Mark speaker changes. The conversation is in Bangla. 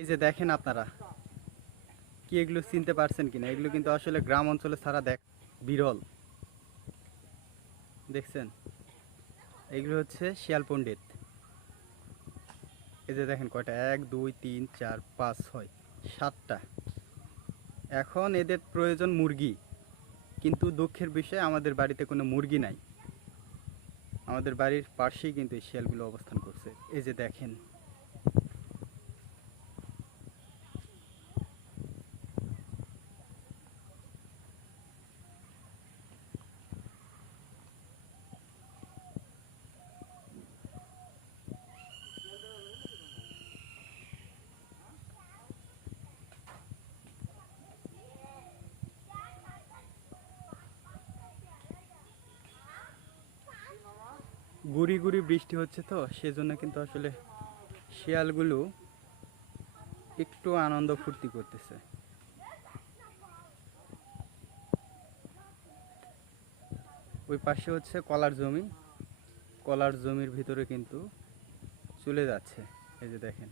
Speaker 1: এই যে দেখেন আপনারা, কি এগুলো চিনতে পারছেন কিনা? এগুলো কিন্তু আসলে গ্রাম অঞ্চলে ছাড়া দেখ, বিরল। দেখছেন? এগুলো হচ্ছে শিয়াল পণ্ডিত। এই যে দেখেন কয়টা? এক, দুই, তিন, চার, পাঁচ, ছয়, সাতটা। এখন এদের প্রয়োজন মুরগি। কিন্তু দুঃখের বিষয়, আমাদের বাড়িতে কোনো মুরগি নাই। আমাদের বাড়ির পাশেই কিন্তু এই শিয়ালগুলো অবস্থান করছে। এই যে দেখেন গুড়ি গুড়ি বৃষ্টি হচ্ছে তো, সেজন্য কিন্তু আসলে শিয়ালগুলো একটু আনন্দ ফুর্তি করতেছে। ওই পাশে হচ্ছে কলার জমি। কলার জমির ভিতরে কিন্তু চলে যাচ্ছে, এই যে দেখেন।